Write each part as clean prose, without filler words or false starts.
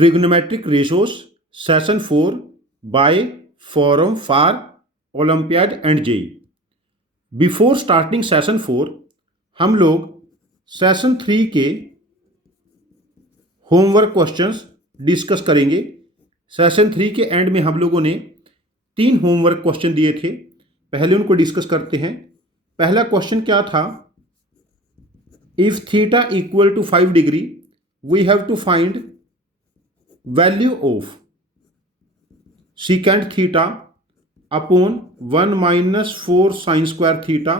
Trigonometric ratios session 4 by forum for olympiad and JEE. Before starting session 4 हम लोग session 3 के homework questions discuss करेंगे। Session 3 के and में हम लोगों ने 3 होमवर्क क्वेश्चन दिए थे, पहले उनको डिस्कस करते हैं। पहला क्वेश्चन क्या था? If theta equal to 5 degree we have to find value of secant theta upon 1 minus 4 sine square theta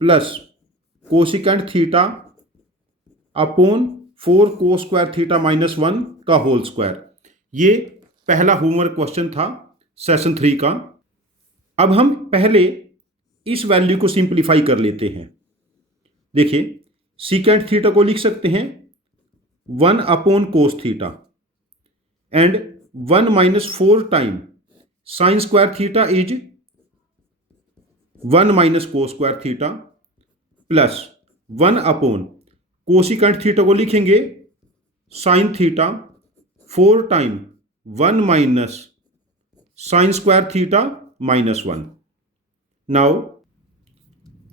plus cosecant theta upon 4 cos square theta minus 1 का होल स्क्वायर। ये पहला होमवर्क क्वेश्चन था session 3 का। अब हम पहले इस value को सिंप्लीफाई कर लेते हैं। देखिए, सीकेंट थीटा को लिख सकते हैं 1 upon cos theta and 1 minus 4 time sign square theta is 1 minus cos square theta plus 1 upon cosecant theta को लिखेंगे sine theta 4 time 1 minus sine square theta minus 1। Now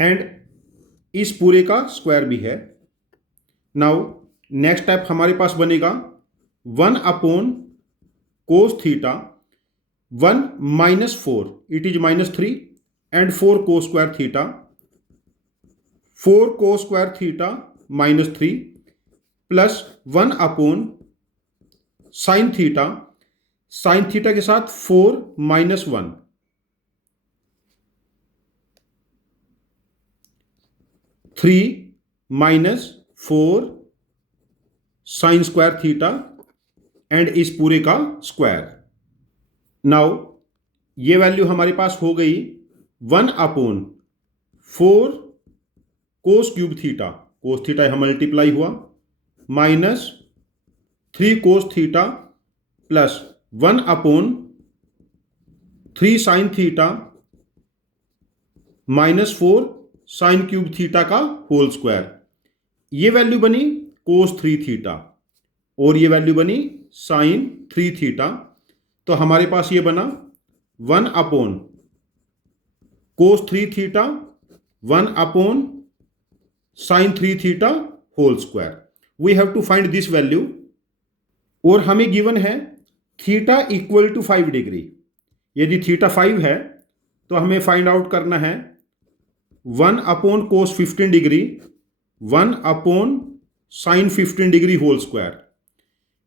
and इस पूरे का स्क्वायर भी है। नाउ नेक्स्ट टाइप हमारे पास बनेगा 1 upon cos theta 1 minus 4 it is minus 3 and 4 cos square theta 4 cos square theta minus 3 plus 1 upon sine theta के साथ 4 minus 1 3 minus 4 sine square theta and इस पूरे का स्क्वायर। नाउ ये वैल्यू हमारे पास हो गई 1 upon 4 cos cube theta, cos theta यहां मल्टीप्लाई हुआ, माइनस 3 कोस theta plus 1 upon 3 sine theta minus 4 sine cube theta का होल स्क्वायर। ये वैल्यू बनी कोस 3 थीटा और ये वैल्यू बनी साइन 3 थीटा। तो हमारे पास ये बना 1 upon cos 3 theta 1 upon sine 3 theta whole square. We have to find this value और हमें गिवन है थीटा इक्वल टू 5 डिग्री। यदि थीटा 5 है तो हमें फाइंड आउट करना है 1 upon cos 15 degree 1 upon sine 15 degree whole square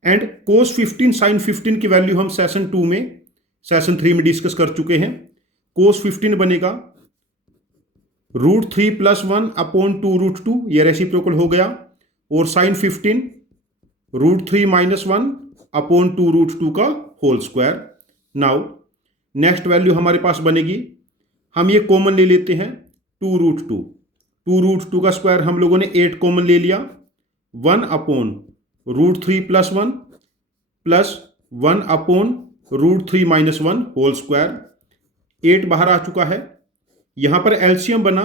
and cos 15 sine 15 की वैल्यू हम सेशन 2 में सेशन 3 में डिस्कस कर चुके हैं। कोस 15 बनेगा √3 प्लस 1 अपॉन 2√2, ये रेसिप्रोकल हो गया, और साइन 15 √3 माइनस 1 अपॉन 2√2 का whole square. Now next value हमारे पास बनेगी, हम ये कॉमन ले लेते हैं 2√2 का स्क्वायर हम लोगों ने 8 कॉमन ले लिया, 1 upon √3 plus 1 plus 1 upon √3 minus 1 whole square. 8 बाहर आ चुका है। यहां पर एलसीएम बना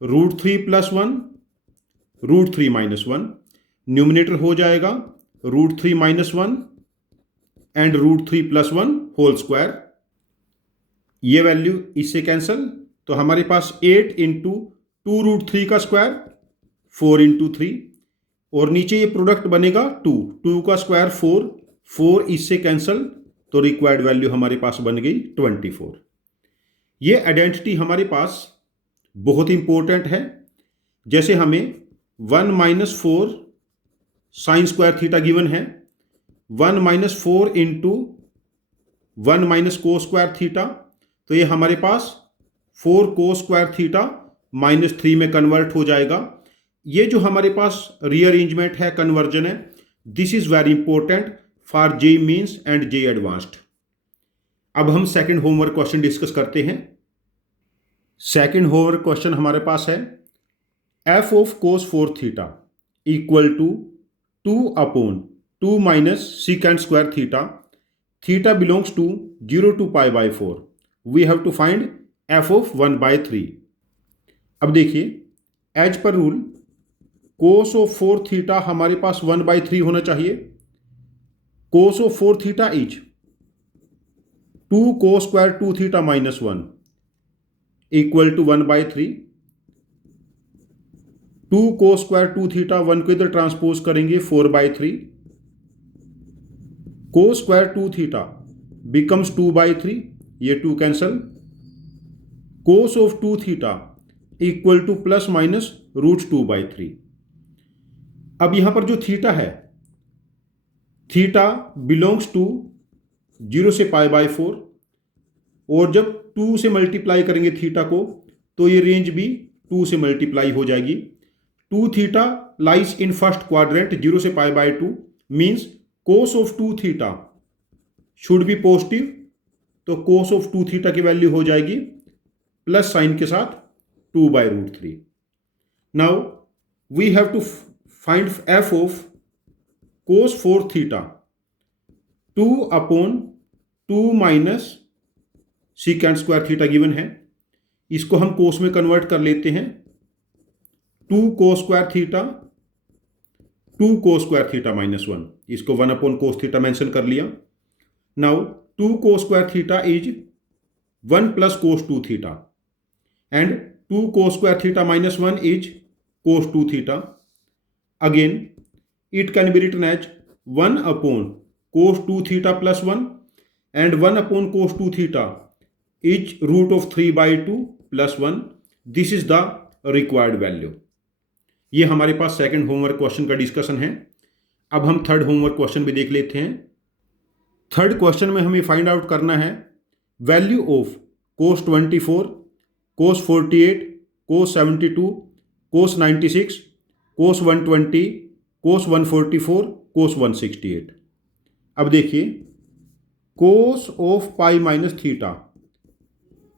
√3 प्लस 1 √3 माइनस 1, न्यूमिनेटर हो जाएगा √3 minus 1 and √3 plus 1 whole square. ये वैल्यू इससे कैंसल, तो हमारे पास 8 इंटू 2√3 का स्क्वायर 4 इंटू 3 और नीचे ये प्रोडक्ट बनेगा 2 का स्क्वायर 4 इससे कैंसल, तो रिक्वायर्ड वैल्यू हमारे पास बन गई 24। ये आइडेंटिटी हमारे पास बहुत इंपॉर्टेंट है। जैसे हमें 1 minus 4 sine square theta given है, 1 minus 4 into 1 minus cos square theta, तो ये हमारे पास 4 कोस स्क्वायर थीटा माइनस 3 में कन्वर्ट हो जाएगा। ये जो हमारे पास रीअरेंजमेंट है, कन्वर्जन है, this is very important for JEE mains and JEE advanced. अब हम सेकंड होमवर्क क्वेश्चन डिस्कस करते हैं। सेकंड होमवर्क क्वेश्चन हमारे पास है f of cos 4 theta equal to 2 upon 2 minus secant square theta belongs to 0 to π/4। We have to find f of 1/3। अब देखिए, as per rule cos of 4 theta हमारे पास 1/3 होना चाहिए। cos of 4 theta is 2 cos square 2 theta minus 1 equal to 1/3। 2 cos square 2 theta 1 को इधर transpose करेंगे 4/3। cos square 2 theta becomes 2/3, ये 2 cancel. cos of 2 theta equal two plus minus √2/3। अब यहां पर जो थीटा है, थीटा बिलोंग्स टू 0 से π/4, और जब 2 से मल्टीप्लाई करेंगे थीटा को तो ये रेंज भी 2 से मल्टीप्लाई हो जाएगी। 2 theta lies in first quadrant 0 से π/2 means cos of 2 theta should be positive, तो cos of 2 थीटा की वैल्यू हो जाएगी प्लस साइन के साथ 2/√3। Now we have to find f of cos 4 थीटा 2/2 minus secant square theta given है, इसको हम कोस में कन्वर्ट कर लेते हैं। 2 cos square theta 2 cos square theta minus 1, इसको 1/cos थीटा मेंशन कर लिया। Now 2 cos square theta is 1 + cos 2 theta and 2 cos square theta minus 1 is cos 2 theta. Again it can be written as 1/cos 2 theta plus 1 and 1/cos 2 theta is √3/2 plus 1। This is the required value. ये हमारे पास second homework question का discussion है। अब हम third homework question भी देख लेते हैं। थर्ड क्वेश्चन में हमें फाइंड आउट करना है value of cos 24, cos 48, cos 72, cos 96, cos 120, cos 144, cos 168। अब देखिए cos of pi minus theta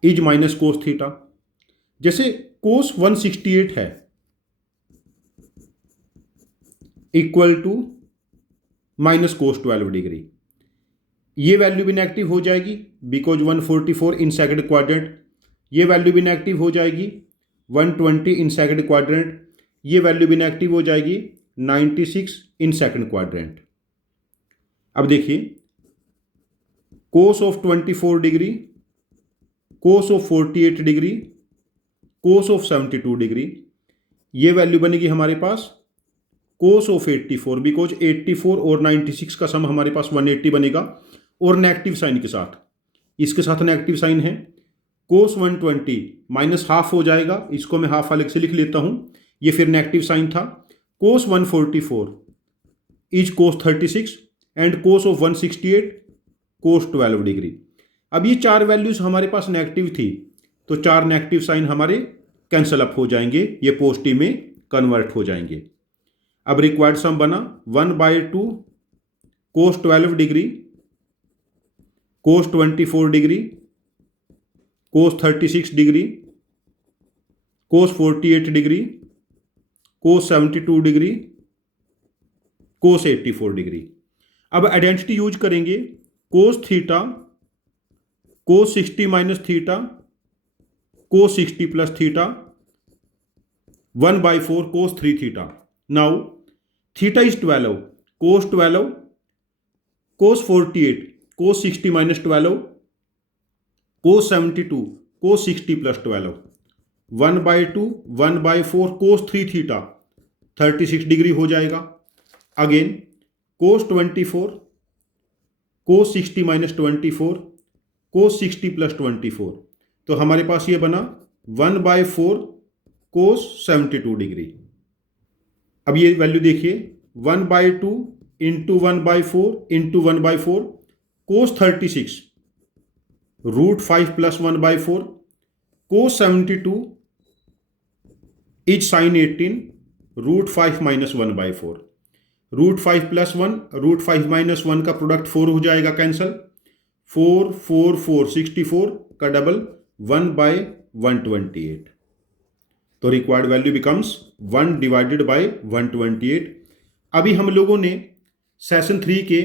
is minus cos theta. जैसे cos 168 है equal to minus cos 12 degree, ये वैल्यू भी नेगेटिव हो जाएगी बिकॉज 144 इन सेकंड क्वाड्रेंट, ये वैल्यू भी नेगेटिव हो जाएगी 120 इन सेकंड क्वाड्रेंट, ये वैल्यू भी नेगेटिव हो जाएगी 96 इन सेकंड क्वाड्रेंट। अब देखिए cos of 24 degree, cos of 48 degree, cos of 72 degree, ये वैल्यू बनेगी हमारे पास cos ऑफ 84 बिकॉज 84 और 96 का सम हमारे पास 180 बनेगा और नेगेटिव साइन के साथ, इसके साथ नेगेटिव साइन है। cos 120 माइनस हाफ हो जाएगा, इसको मैं हाफ अलग से लिख लेता हूं, ये फिर नेगेटिव साइन था। cos 144 is cos 36 and cos of 168 cos 12 degree. अब ये चार वैल्यूज हमारे पास नेगेटिव थी तो चार नेगेटिव साइन हमारे कैंसल अप हो जाएंगे, ये पॉजिटिव में कन्वर्ट हो जाएंगे। अब रिक्वायर्ड सम बना 1/2 cos 12 degree, cos 24 degree, cos 36 degree, cos 48 degree, cos 72 degree, cos 84 degree. अब आइडेंटिटी यूज करेंगे cos theta cos 60 minus theta cos 60 plus theta 1/4 cos 3 theta. Now theta is 12, cos 12, cos 48 cos 60 minus 12, cos 72 cos 60 plus 12, 1/2 1/4 cos 3 theta 36 degree हो जाएगा। Again cos 24 cos 60 minus 24 cos 60 plus 24, तो हमारे पास ये बना 1/4 cos 72 degree. अब ये value देखिए 1/2 into 1/4 into 1/4 cos 36 √5 plus 1/4 cos 72 is sin 18 √5 minus 1/4, √5 plus 1 √5 minus 1 का प्रोडक्ट 4 हो जाएगा कैंसल, 4 4 4 64 का डबल 1/128, तो रिक्वायर्ड वैल्यू बिकम्स 1/128। अभी हम लोगों ने सेशन 3 के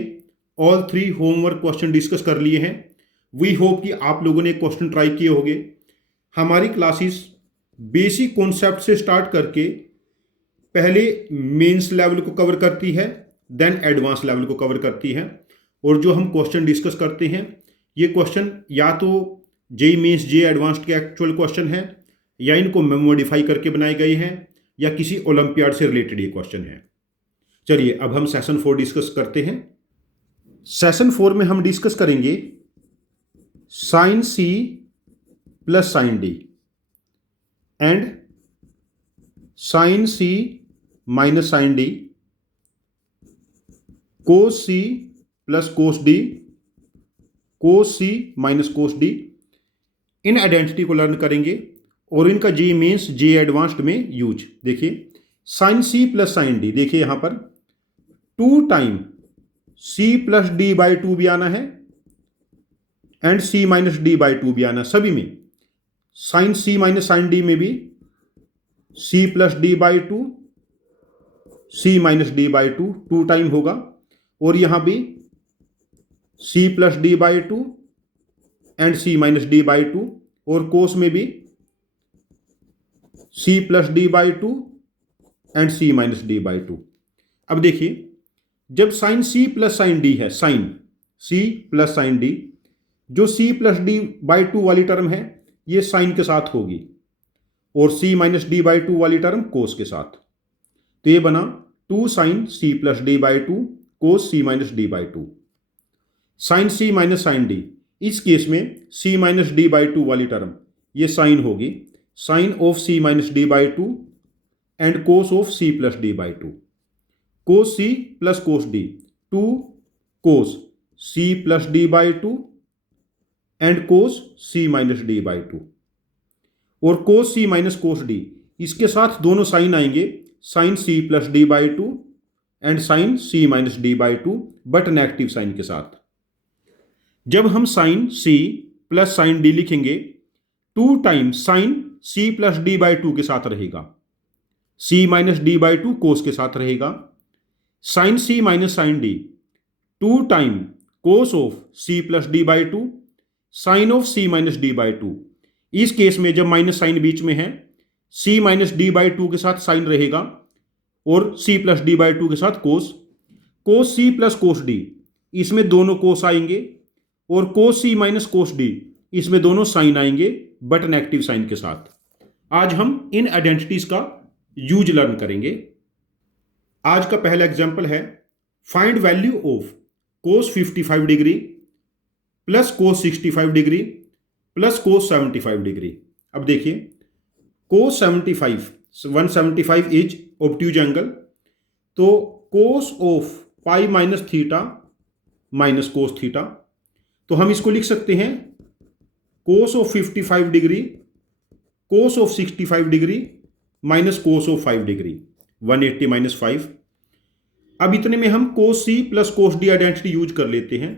ऑल 3 होमवर्क क्वेश्चन डिस्कस कर लिए हैं। वी होप कि आप लोगों ने क्वेश्चन ट्राई किए होंगे। हमारी क्लासेस बेसिक कॉन्सेप्ट से स्टार्ट करके पहले मेंस लेवल को कवर करती है, देन एडवांस लेवल को कवर करती है। और जो हम क्वेश्चन डिस्कस करते हैं ये क्वेश्चन या तो जेईई मेंस जे एडवांस्ड के एक्चुअल क्वेश्चन है, या इनको मॉडिफाई करके बनाए गए हैं, या किसी ओलंपियाड से रिलेटेड ये क्वेश्चन है। चलिए अब हम सेशन 4 डिस्कस करते हैं। सेशन 4 में हम डिस्कस करेंगे sine C plus sine D and sine C minus sine D, cos C plus cos D, cos C minus cos D. इन आइडेंटिटी को लर्न करेंगे और इनका जेईई मेंस जे एडवांस्ड में यूज। देखिए sine C plus sine D, देखिए यहां पर 2 time C plus D by 2 भी आना है and C minus D by 2 भी आना, सभी में sine C minus sine D में भी C plus D by 2, C minus D by 2, 2 time होगा। और यहां भी C plus D by 2 and C minus D by 2, और कोस में भी C plus D by 2 and C minus D by 2। अब देखिए जब sine C plus sine D है, sine C plus sine D, जो सी प्लस डी बाई 2 वाली term है ये साइन के साथ होगी और सी माइनस डी बाई 2 वाली टर्म कोस के साथ। तो ये बना 2 sine C plus D by 2 cos C minus D by 2। Sine C minus sine D, इस केस में सी माइनस डी बाई 2 वाली टर्म ये साइन होगी, sine of C minus D by 2 and cos of C plus D by 2। Cos C plus cos D, 2 cos C plus D by 2 and cos C minus D by 2। और कोस C minus cos D, इसके साथ दोनों sine आएंगे, sine C plus D by 2 and sine C minus D by 2, but negative sign के साथ। जब हम sine C plus sine D लिखेंगे 2 time sine C plus D by 2 के साथ रहेगा, C minus D by 2 cos के साथ रहेगा। Sine C minus sine D 2 time cos of C plus D by 2, sine of C minus D by 2। इस case में जब माइनस साइन बीच में है, सी माइनस डी बाई 2 के साथ साइन रहेगा और सी प्लस डी बाई 2 के साथ कोस। कोस सी प्लस कोस डी, इसमें दोनों कोस आएंगे, और कोस सी माइनस कोस डी, इसमें दोनों साइन आएंगे बट नेगेटिव साइन के साथ। आज हम इन आइडेंटिटीज का यूज लर्न करेंगे। आज का पहला एग्जांपल है find value of cos 55 degree plus cos 65 degree plus cos 75 degree. अब देखिए कोस 75, 175 इज ऑब्ट्यूज एंगल, तो cos of pi minus theta minus cos theta, तो हम इसको लिख सकते हैं cos of 55 degree cos of 65 degree minus cos of 5 degree, 180 minus 5। अब इतने में हम cos C plus cos D identity use कर लेते हैं।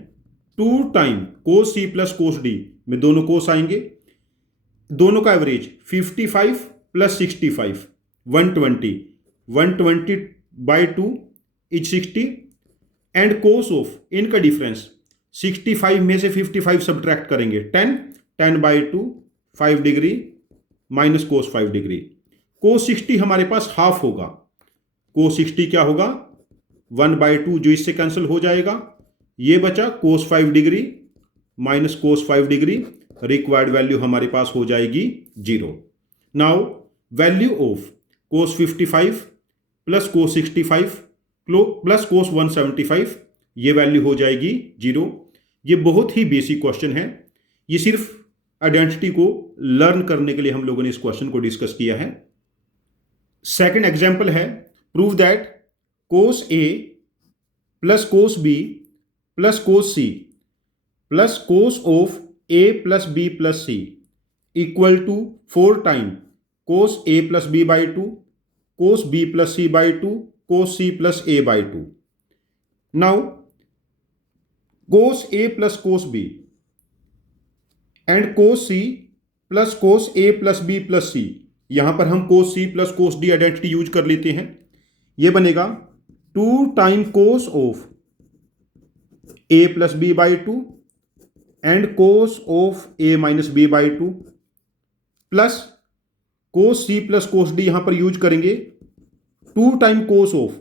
2 time cos C plus cos D में दोनों कोस आएंगे, दोनों का average 55 plus 65 120, 120 by 2 is 60 and cos of, इनका डिफरेंस 65 में से 55 सब्ट्रैक्ट करेंगे, 10 by 2 5 degree minus cos 5 degree. Cos 60 हमारे पास हाफ होगा, कोस 60 क्या होगा 1 बाई 2 जो इससे कैंसिल हो जाएगा, ये बचा कोस 5 degree minus cos 5 degree, required value हमारे पास हो जाएगी 0। Now value of cos 55 plus cos 65 plus cos 175, ये वैल्यू हो जाएगी 0। ये बहुत ही बेसिक क्वेश्चन है, ये सिर्फ आइडेंटिटी को लर्न करने के लिए हम लोगों ने इस क्वेश्चन को डिस्कस किया है। सेकंड एग्जांपल है prove that cos A plus cos B plus cos C plus cos of A plus B plus C equal to 4 time cos A plus B by 2 cos B plus C by 2 cos C plus A by 2। Now cos A plus cos B and cos C plus cos A plus B plus C, यहां पर हम cos C plus cos D identity use कर लेते हैं। यह बनेगा 2 time cos of A plus B by 2 and cos of A minus B by 2 plus cos C plus cos D, यहां पर यूज करेंगे 2 टाइम कोस ऑफ,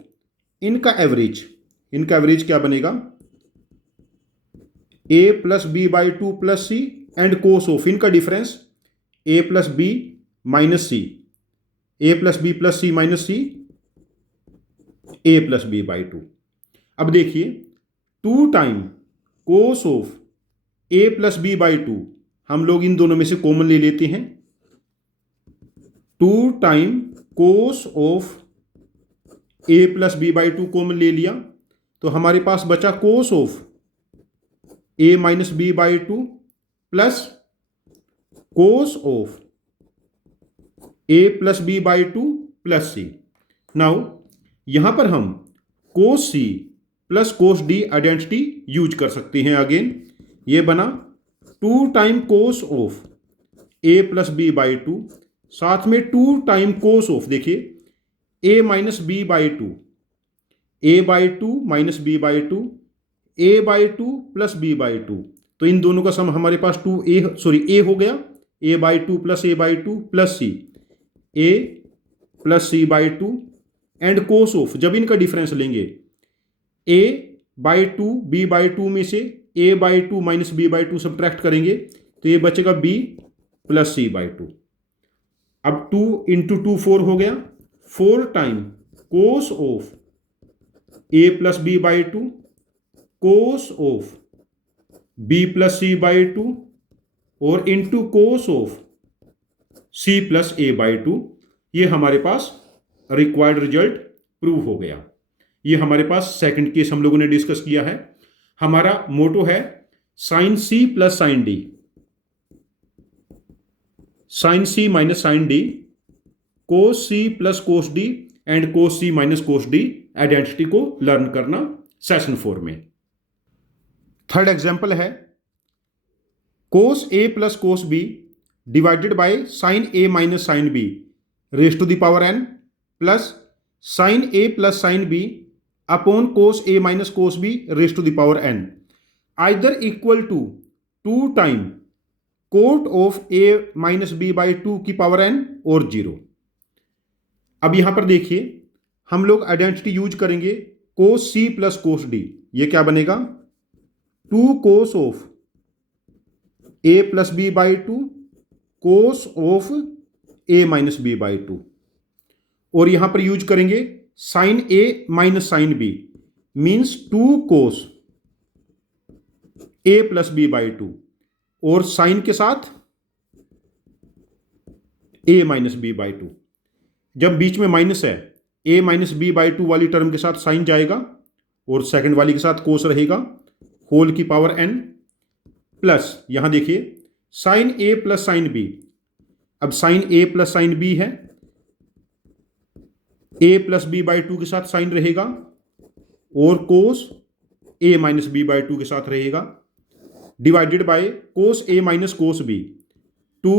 इनका average क्या बनेगा A plus B by two plus C and cos of, इनका difference A plus B minus C, A plus B plus C minus C, A plus B by two. अब देखिए 2 time cos of A plus B by two, हम लोग इन दोनों में से common ले लेते हैं। 2 time cos of A plus B by two common ले लिया, तो हमारे पास बचा cos of A minus B by two plus cos of A plus B by two plus C. Now यहां पर हम cos C plus cos D identity use कर सकते हैं। अगेन ये बना 2 time cos of A plus B by two, साथ में 2 टाइम कोस ऑफ, देखिए ए minus B by two, A by two minus B by two, A by two plus B by two, तो इन दोनों का सम हमारे पास ए हो गया, A by two plus A by two plus C, A plus C by two and cos of, जब इनका difference लेंगे A by two B by two में से A by two minus B by two subtract करेंगे तो ये बचेगा B plus C by two. अब 2 इंटू 2 4 हो गया, 4 time cos of A plus B by two cos of B plus C by two और into cos of C plus A by two. ये हमारे पास रिक्वायर्ड रिजल्ट प्रूव हो गया। ये हमारे पास सेकंड केस हम लोगों ने डिस्कस किया है। हमारा मोटो है sine C plus sine D, sine C minus sine D, cos C plus cos D and cos C minus cos D identity को लर्न करना सेशन 4 में। थर्ड एग्जांपल है cos A plus cos B divided by sine A minus sine B raise to the power N plus sine A plus sine B upon cos A minus cos B raise to the power N, either equal to 2 time cot of A minus B by 2 की power N और 0। अब यहां पर देखिए हम लोग identity use करेंगे कोस C plus cos D. ये क्या बनेगा 2 cos of A plus B by two cos of A minus B by two, और यहां पर यूज करेंगे sine A minus sine B means 2 cos A plus B by two और sine के साथ A minus B by two. जब बीच में माइनस है A minus B by two वाली टर्म के साथ साइन जाएगा और सेकंड वाली के साथ कोस रहेगा होल की पावर एन प्लस यहां देखिए sine A plus sine B. अब sine A plus sine B है, A plus B by two के साथ साइन रहेगा और cos A minus B by two के साथ रहेगा, divided by cos A minus cos B 2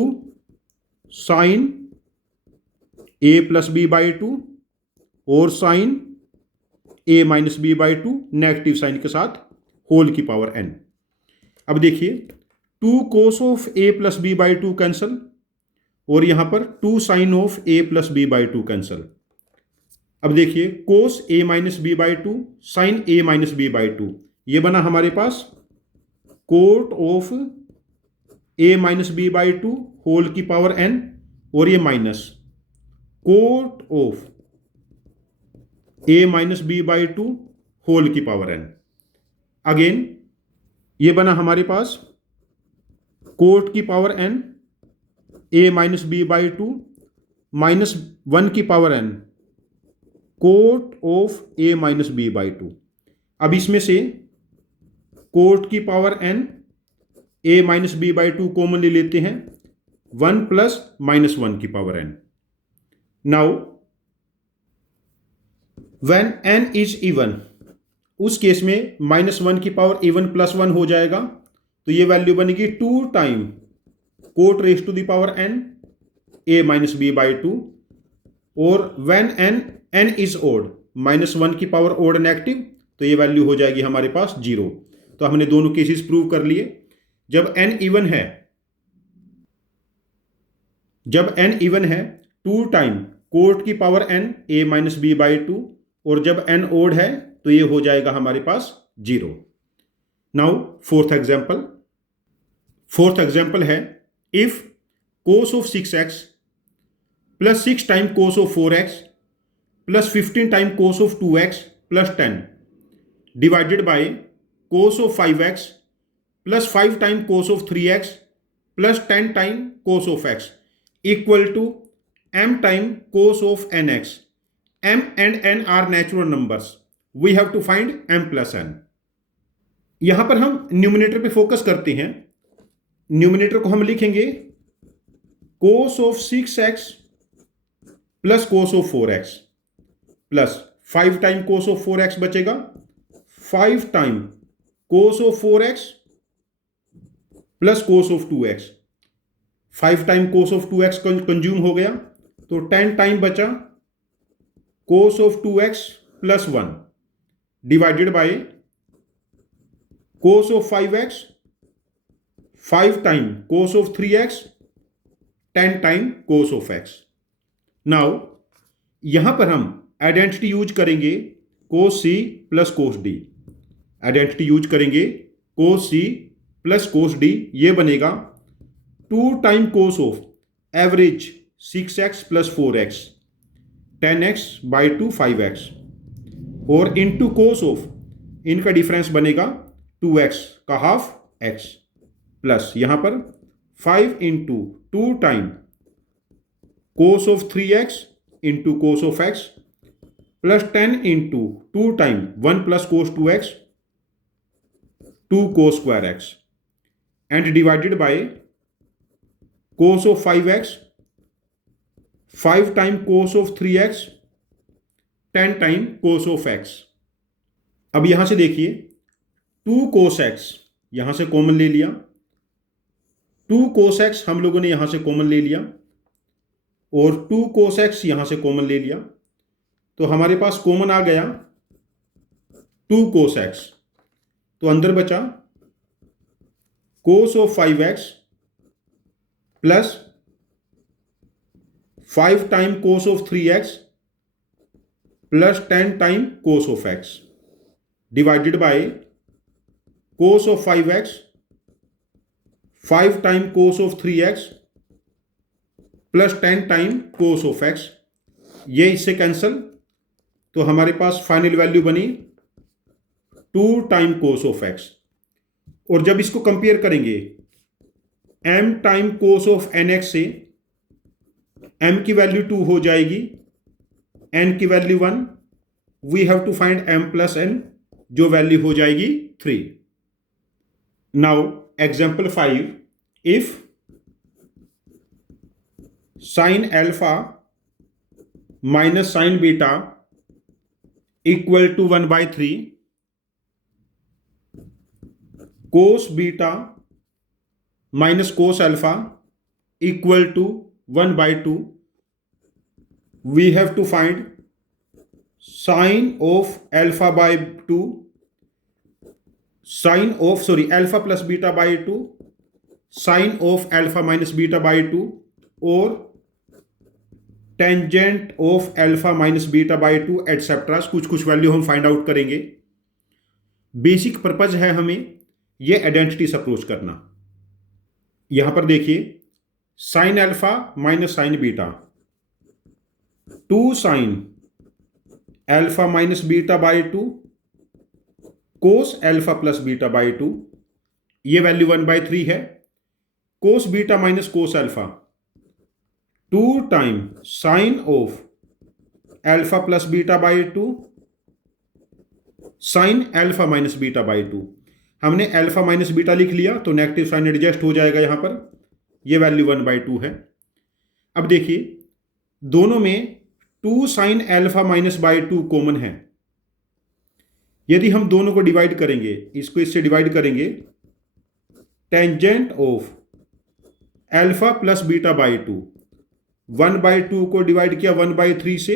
sine A plus B by two और sine A minus B by two negative sign के साथ होल की पावर एन। अब देखिए 2 cos of A plus B by two cancel और यहां पर 2 sine of A plus B by two cancel. अब देखिए cos A minus B by two sine A minus B by two, ये बना हमारे पास cot of A minus B by two whole की पावर एन और ये minus cot of A minus B by two whole की power N. Again ये बना हमारे पास कोट की power N A minus B by two minus 1 की power N cot of A minus B by two. अब इसमें से कोट की power N A minus B by two common ले लेते हैं 1 प्लस माइनस 1 की power N. Now when N is even, उस केस में -1 की पावर इवन प्लस 1 हो जाएगा तो ये वैल्यू बनेगी 2 time cot raise to the power N A minus B by two, और व्हेन एन इज ओड -1 की पावर ओड नेगेटिव तो ये वैल्यू हो जाएगी हमारे पास 0। तो हमने दोनों केसेस प्रूव कर लिए। जब n इवन है 2 टाइम कोट की power n a minus B by two, और जब n ओड है तो ये हो जाएगा हमारे पास 0। नाउ फोर्थ एग्जाम्पल है if cos of 6x plus 6 time cos of 4x plus 15 time cos of 2x plus 10 divided by cos of 5x plus 5 time cos of 3x plus 10 time cos of x equal to m time cos of nx. m and n are natural numbers. We have to find m plus n. यहां पर हम numerator पे focus करते हैं. Numerator को हम लिखेंगे कोस of 6x plus cos of 4x plus 5 time cos of 4x बचेगा 5 time cos of 4x plus cos of 2x. 5 time cos of 2x consume हो गया तो 10 टाइम बचा cos of 2x plus 1 divided by cos of 5x 5 time cos of 3x 10 time cos of x. Now यहां पर हम identity use करेंगे कोस c plus cos d. Identity use करेंगे कोस c plus cos d. ये बनेगा 2 time cos of average 6x plus 4x 10x by 2 5x और into cos of इनका difference बनेगा 2x का हाफ x प्लस यहां पर 5 into 2 time cos of 3x into cos of x plus 10 into 2 time 1 plus cos 2x 2 cos square x and divided by cos of 5x 5 time cos of 3x 10 time cos of x. अब यहां से देखिए 2 कोस x यहां से common ले लिया. 2 कोस x हम लोगों ने यहां से कॉमन ले लिया और 2 कोस x यहां से कॉमन ले लिया तो हमारे पास कॉमन आ गया 2 कोस x. तो अंदर बचा cos of 5x plus 5 time cos of 3x plus 10 time cos of x divided by cos of 5x 5 time cos of 3x plus 10 time cos of x. ये इससे कैंसल तो हमारे पास फाइनल वैल्यू बनी 2 time cos of x. और जब इसको compare करेंगे m time cos of nx से m की वैल्यू 2 हो जाएगी n की value 1. We have to find m plus n जो वैल्यू हो जाएगी 3. Now example 5 if sine alpha minus sine beta equal to 1/3 cos beta minus cos alpha equal to 1/2 we have to find sine of alpha by 2 sine of alpha plus beta by 2 sine of alpha minus beta by 2 और tangent of alpha minus beta by 2 etcetera. कुछ value हम find out करेंगे. Basic purpose है हमें ये identities approach करना. यहां पर देखिए sine alpha minus sine beta 2 sine alpha minus beta by 2 cos alpha plus beta by 2 ये वैल्यू 1/3 है. Cos beta minus cos alpha 2 time sine of alpha plus beta by 2 sine alpha minus beta by 2. हमने alpha minus beta लिख लिया तो negative sign adjust हो जाएगा. यहां पर ये वैल्यू 1/2 है. अब देखिए दोनों में 2 sine alpha minus by 2 common है. यदि हम दोनों को डिवाइड करेंगे इसको इससे डिवाइड करेंगे tangent of alpha plus beta by 2 1/2 को डिवाइड किया 1/3 से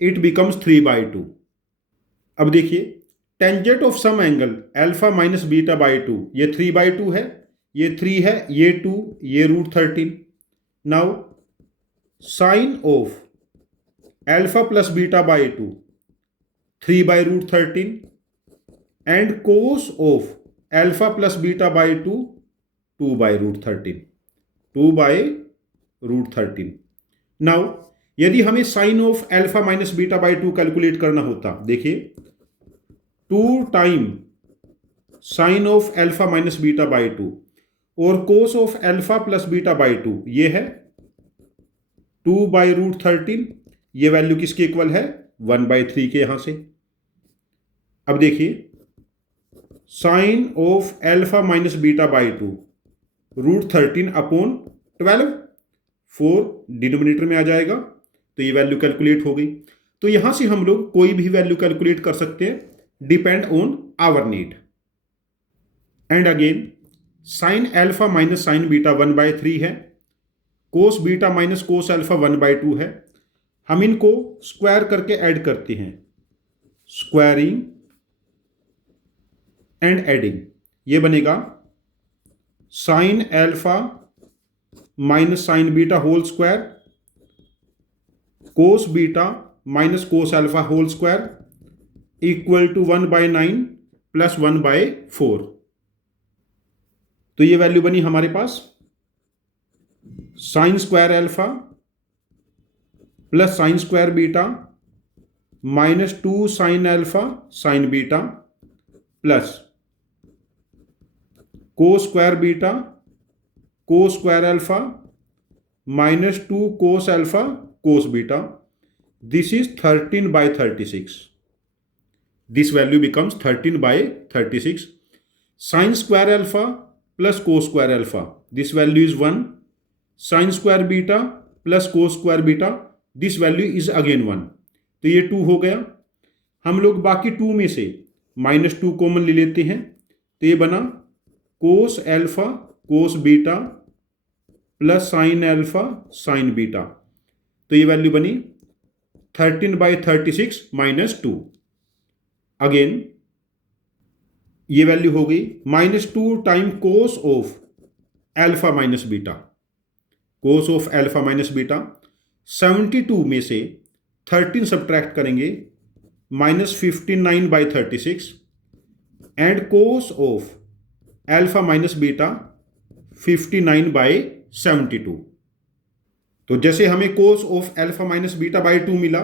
इट बिकम्स 3/2. अब देखिए tangent of some angle alpha minus beta by 2 ये 3/2 है, ये 3 है, ये 2, ये √13. Now sine of alpha plus beta by 2 3/√13 and cos of alpha plus beta by 2/√13, 2/√13। Now यदि हमें sine of alpha minus beta by 2 calculate करना होता, देखिए 2 time sine of alpha minus beta by 2 और cos of alpha plus beta by 2, ये है 2/√13। ये value किसके इक्वल है? 1/3 के। यहां से अब देखिए sine of alpha minus beta by 2 √13/12, 4 denominator में आ जाएगा, तो ये वैल्यू कैलकुलेट हो गई। तो यहां से हम लोग कोई भी वैल्यू कैलकुलेट कर सकते हैं, depend on our need. And again sine alpha minus sine beta 1/3 है, cos beta minus cos alpha 1/2 है। हम इनको स्क्वायर करके ऐड करते हैं, स्क्वायरिंग एंड एडिंग, ये बनेगा sine alpha minus sine beta whole square, cos beta minus cos alpha whole square equal to 1/9 plus 1/4। तो ये वैल्यू बनी हमारे पास sine square alpha plus sine square beta minus 2 sine alpha sine beta plus cos square beta cos square alpha minus 2 cos alpha cos beta. This is 13/36। This value becomes 13/36। Sine square alpha plus cos square alpha, this value is 1। Sign square beta plus cos square beta, this value is again 1। तो ये 2 हो गया। हम लोग बाकी 2 में से -2 common ले लेते हैं, तो ये बना कोस alpha cos beta plus sine alpha sine beta. तो ये वैल्यू बनी 13/36 -2। अगेन ये वैल्यू हो गई -2 time cos of alpha minus beta, cos of alpha minus beta. 72 में से 13 सब्ट्रैक्ट करेंगे, -59/36 and cos of alpha minus beta 59/72। तो जैसे हमें cos of alpha minus beta by 2 मिला,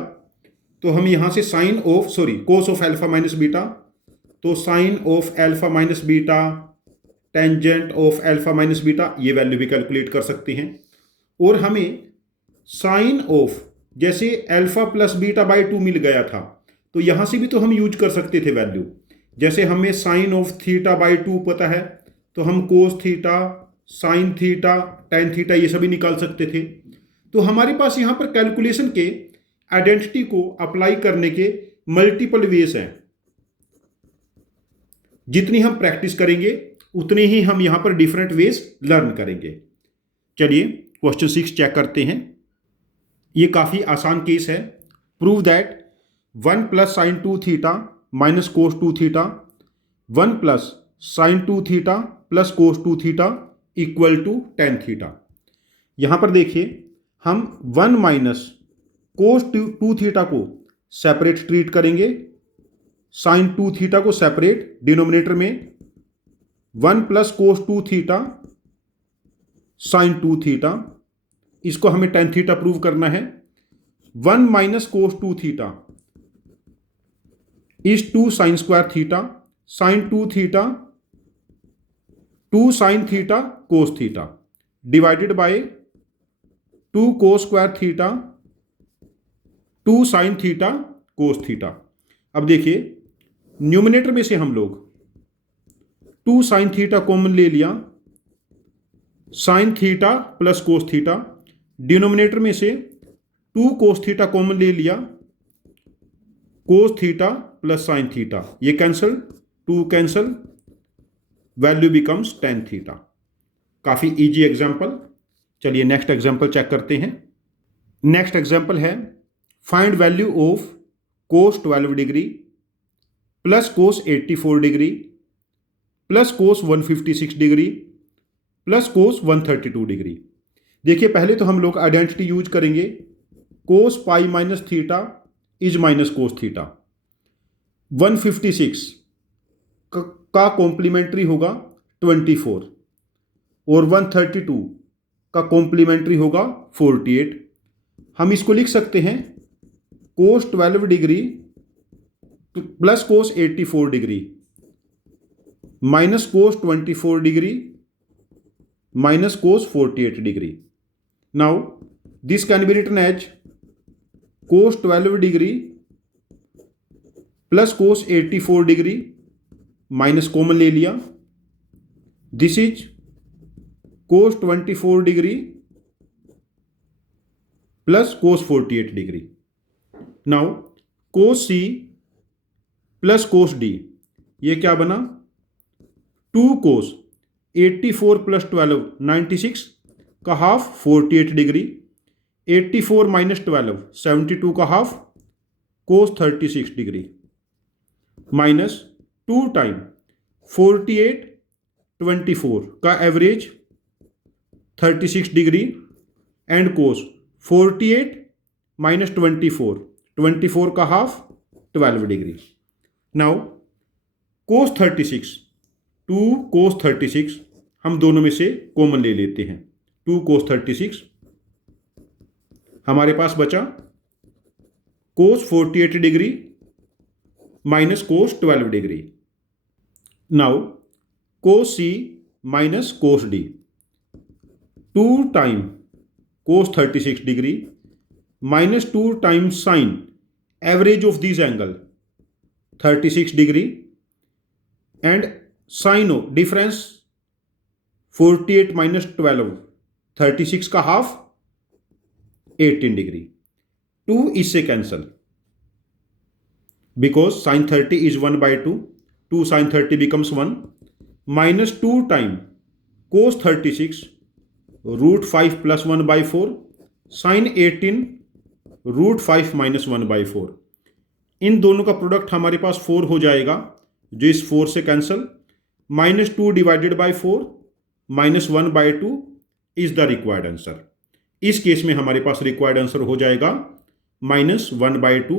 तो हम यहां से cos of alpha minus beta, तो sine of alpha minus beta tangent of alpha minus beta, ये वैल्यू भी कैलकुलेट कर सकते हैं। और हमें साइन ऑफ जैसे अल्फा प्लस बीटा बाई 2 मिल गया था, तो यहां से भी तो हम यूज कर सकते थे वैल्यू। जैसे हमें साइन ऑफ थीटा बाई 2 पता है, तो हम कोस theta sine theta tan theta ये सभी निकाल सकते थे। तो हमारे पास यहां पर कैलकुलेशन के आइडेंटिटी को अप्लाई करने के मल्टीपल वेज हैं। जितनी हम प्रैक्टिस करेंगे उतने ही हम यहां पर डिफरेंट वेज लर्न करेंगे। चलिए क्वेश्चन 6 चेक करते हैं। ये काफी आसान केस है। Prove that 1 plus sine 2 theta minus cos 2 theta 1 plus sine 2 theta plus cos 2 theta equal to tan theta. यहां पर देखिए हम 1 माइनस कोस 2 थीटा को सेपरेट ट्रीट करेंगे, साइन 2 थीटा को सेपरेट, डिनोमिनेटर में 1 plus cos 2 theta sine 2 theta, इसको हमें टेन थीटा प्रूव करना है। 1 minus cos 2 theta is 2 sign square theta sine 2 theta 2 sine theta cos theta divided by 2 cos square theta 2 sine theta cos theta. अब देखिए numerator में से हम लोग 2 साइन थीटा कॉमन ले लिया, sine theta plus cos theta, denominator में से 2 कोस थीटा कॉमन ले लिया, cos theta plus sine theta, ये cancel, 2 cancel, value becomes tan theta. काफी इजी एग्जांपल। चलिए नेक्स्ट एग्जांपल चेक करते हैं। नेक्स्ट एग्जांपल है find value of cos 12 degree plus cos 84 degree plus cos 156 degree plus cos 132 degree. देखिए पहले तो हम लोग आइडेंटिटी यूज करेंगे, कोस पाई minus theta is minus cos theta. 156 का कॉम्प्लीमेंट्री होगा 24 और 132 का कॉम्प्लीमेंट्री होगा 48। हम इसको लिख सकते हैं cos 12 degree plus cos 84 degree minus cos 24 degree minus cos 48 degree. Now this can be written as cos 12 degree plus cos 84 degree minus common ले लिया. This is cos 24 degree plus cos 48 degree. Now cos C plus cos D ये क्या बना 2 cos 84 plus 12 96 का half 48 degree 84 minus 12 72 का half कोस 36 degree minus 2 time 48 24 का average 36 degree and cos 48 minus 24 का half 12 degree. Now कोस 36 2 cos 36 हम दोनों में से कॉमन ले लेते हैं. 2 cos 36 हमारे पास बचा cos 48 degree minus cos 12 degree. Now cos C minus cos D 2 time cos 36 degree minus 2 time sine average of this angle 36 degree and sine of difference 48 minus 12 36 का हाफ 18 डिग्री. 2 इससे cancel because sine 30 is 1/2 2 sine 30 becomes 1 minus 2 time cos 36 √5 plus 1/4 sine 18 √5 minus 1/4. इन दोनों का product हमारे पास 4 हो जाएगा जो इस 4 से cancel. Minus 2 divided by 4 minus 1/2 is the required answer. इस केस में हमारे पास रिक्वायर्ड आंसर हो जाएगा माइनस 1/2.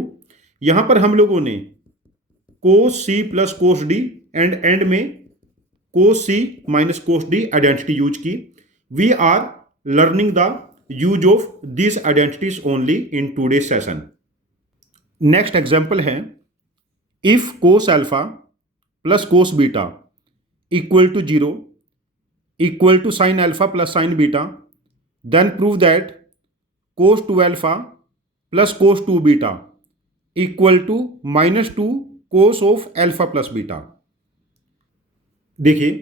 यहां पर हम लोगों ने cos C plus cos D and में cos C minus cos D identity use की. We are learning the use of this identities only in today session. Next example है if cos alpha plus cos beta equal to 0 equal to sin alpha plus sin beta, then prove that cos 2 alpha plus cos 2 beta equal to minus 2 cos of alpha plus beta. देखिए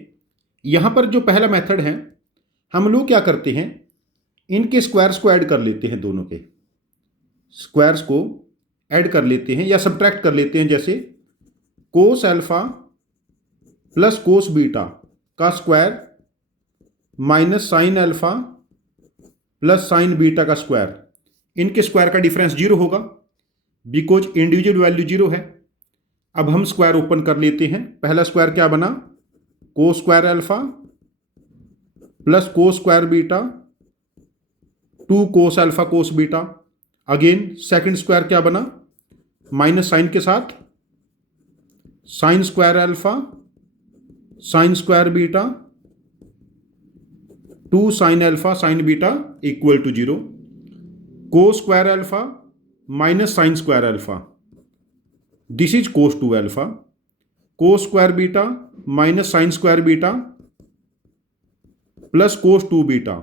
यहां पर जो पहला method है हम लोग क्या करते हैं इनके स्क्वायर्स को ऐड कर लेते हैं. दोनों के स्क्वायर्स को ऐड कर लेते हैं या सब्ट्रैक्ट कर लेते हैं. जैसे cos alpha plus cos beta का square minus sine alpha plus sine beta का स्क्वायर. इनके स्क्वायर का डिफरेंस 0 होगा बिकॉज इंडिविजुअल वैल्यू 0 है. अब हम स्क्वायर ओपन कर लेते हैं. पहला स्क्वायर क्या बना cos square alpha plus cos square beta 2 cos alpha cos beta. Again second square क्या बना माइनस साइन के साथ sine square alpha sine square beta 2 sine alpha sine beta equal to 0. Cos square alpha minus sine square alpha this is cos 2 alpha. Cos square beta minus sine square beta plus cos 2 beta